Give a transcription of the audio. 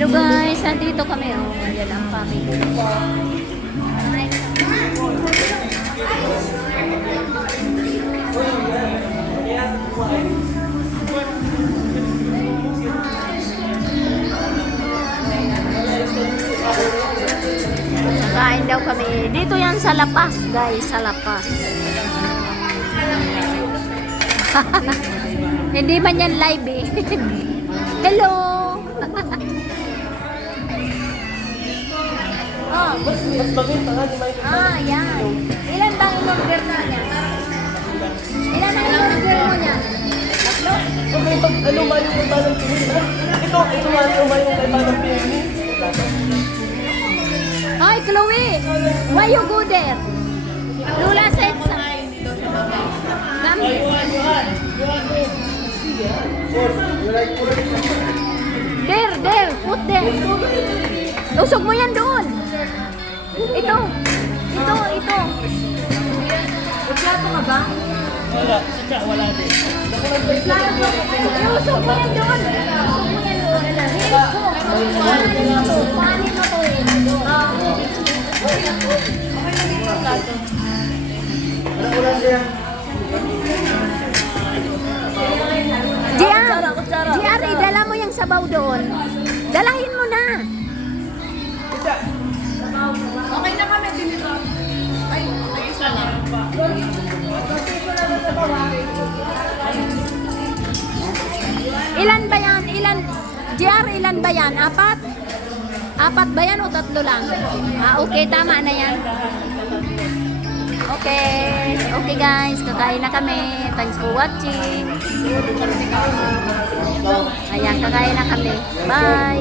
Hello guys, nandito kami. Oh, ayan ang family. Kain daw kami. Dito yan sa Lapas, guys, sa Lapas. Hindi man yan live eh. Hello! Oh. Mas maganda nga, di ba? Yan. Ilan bang in-order na niya? Ilan ang in-order mo niya? Tatlo? Okay, pag ano ba yung kay Manang Pili, ha? Ito nga yung kay Manang Pili. Hi, Chloe! Why you go there? Lula said something. Come here. There, put there. Tusok mo yan doon. Ito. Plato ka ba? Wala, sadya, wala din. Tusok mo yan doon. Paano mo to eh? GR, idala mo yung sabaw doon. Dalahin mo na. Okay na kami din ito. Ay, isa lang. Ilan ba yan? GR, ilan ba yan? Apat? Apat ba yan o tatlo lang? Okay, tama na yan. Okay guys, kakain na kami. Thanks for watching. Ayan, kakain na kami. Bye!